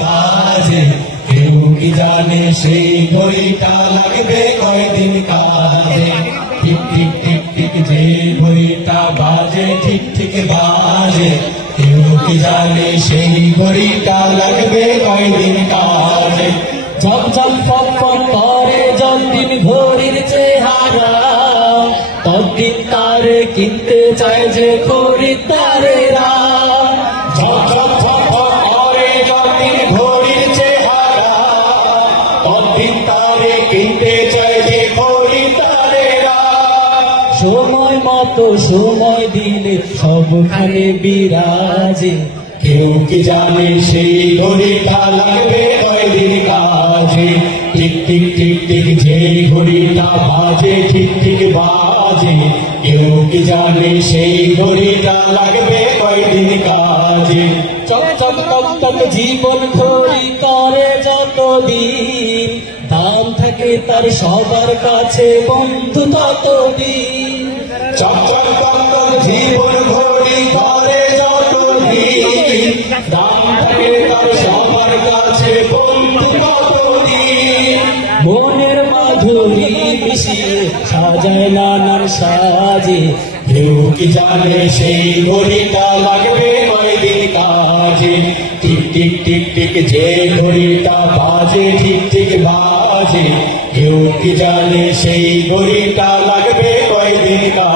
কাজে কেউ কি জানে সেই ঘড়িটা লাগবে কয়দিন কাজে। ঠিক ঠিক ঠিক ঠিক যে ঘড়িটা বাজে ঠিক ঠিক বাজে, কেউ কি জানে সেই ঘড়িটা লাগবে কয়দিন কাজে। ঝকঝক ফটফট করে যতদিন ঘড়ির চেহারা, ততদিন তার কিনতে চায় যে খরিদ্দারেরা। ঝকঝক ফটফট করে যতদিন ঘড়ির চেহারা, ততদিন তারে কিনতে চায় যে খরিদ্দারেরা। সময় মতো সময় দিলে সবখানে বিরাজে, কেউ কি জানে সেই ঘড়িটা লাগবে কয়দিন কাজে। ঠিক ঠিক ঠিক ঠিক যে ঘড়িটা বাজে ঠিক ঠিক বাজে, কেউ কি জানে সেই ঘড়িটা লাগবে কয়দিন কাজে। চক চক টক টক জীবন ঘড়ি করে যতদিন, দাম থাকে তার সবার কাছে বন্ধু ততদিন। চক চক টক টক জীবন ঘড়ি করে যতদিন, দাম থাকে তার সবার কাছে বন্ধু ততদিন। মনের মাধুরী মিশিয়ে সাজায় নানান সাজে, কেউ কি জানে সেই ঘড়িটা লাগবে কয়দিন কাজে। ঠিক ঠিক ঠিক ঠিক যে ঘড়িটা বাজে ঠিক ঠিক বাজে, কেউ কি জানে সেই ঘড়িটা লাগবে কয়দিন কাজে।